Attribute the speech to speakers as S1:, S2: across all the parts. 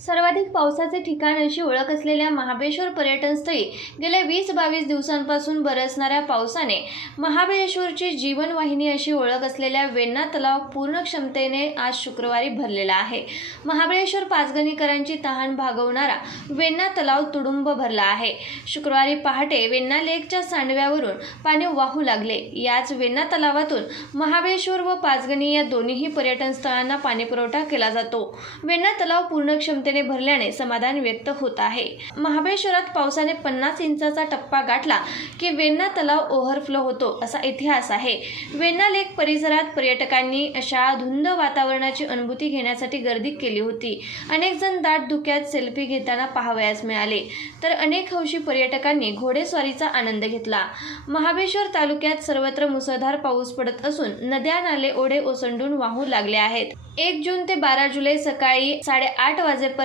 S1: सर्वाधिक पावसाचे ठिकाण अशी ओळख असलेल्या महाबळेश्वर पर्यटनस्थळी गेल्या वीस बावीस दिवसांपासून बरसणाऱ्या पावसाने महाबळेश्वरची जीवनवाहिनी अशी ओळख असलेल्या वेण्णा तलाव पूर्ण क्षमतेने आज शुक्रवारी भरलेला आहे. महाबळेश्वर पाचगणीकरांची तहान भागवणारा वेण्णा तलाव तुडुंब भरला आहे. शुक्रवारी पहाटे वेण्णा लेकच्या सांडव्यावरून पाणी वाहू लागले. याच वेण्णा तलावातून महाबळेश्वर व पाचगणी या दोन्हीही पर्यटन स्थळांना पाणीपुरवठा केला जातो. वेण्णा तलाव पूर्ण क्षमते क्षमतेने भरल्याने समाधान व्यक्त होत आहे. महाबळेश्वरात पावसाने पन्नास इंचाचा टप्पा गाठला की वेण्णा तलाव ओव्हरफ्लो होतो असा इतिहास आहे. वेण्णा लेक परिसरात पर्यटकांनी अशा धुंद वातावरणाची अनुभूती घेण्यासाठी गर्दी केली होती. अनेक जण दाट धुक्यात सेल्फी घेताना पाहावयास मिळाले. तर अनेक हौशी पर्यटकांनी घोडेस्वारीचा आनंद घेतला. महाबळेश्वर तालुक्यात सर्वत्र मुसळधार पाऊस पडत असून नद्या नाले ओढे ओसंडून वाहू लागले आहेत. एक जून ते बारा जुलै सकाळी साडेआठ वाजेपर्यंत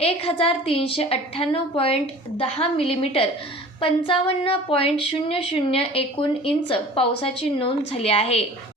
S1: एक हजार तीनशे अठ्ठ्याण्णव पॉईंट दहा मिलीमीटर पंचावन्न पॉईंट शून्य शून्य एकूण इंच पावसाची नोंद झाली आहे.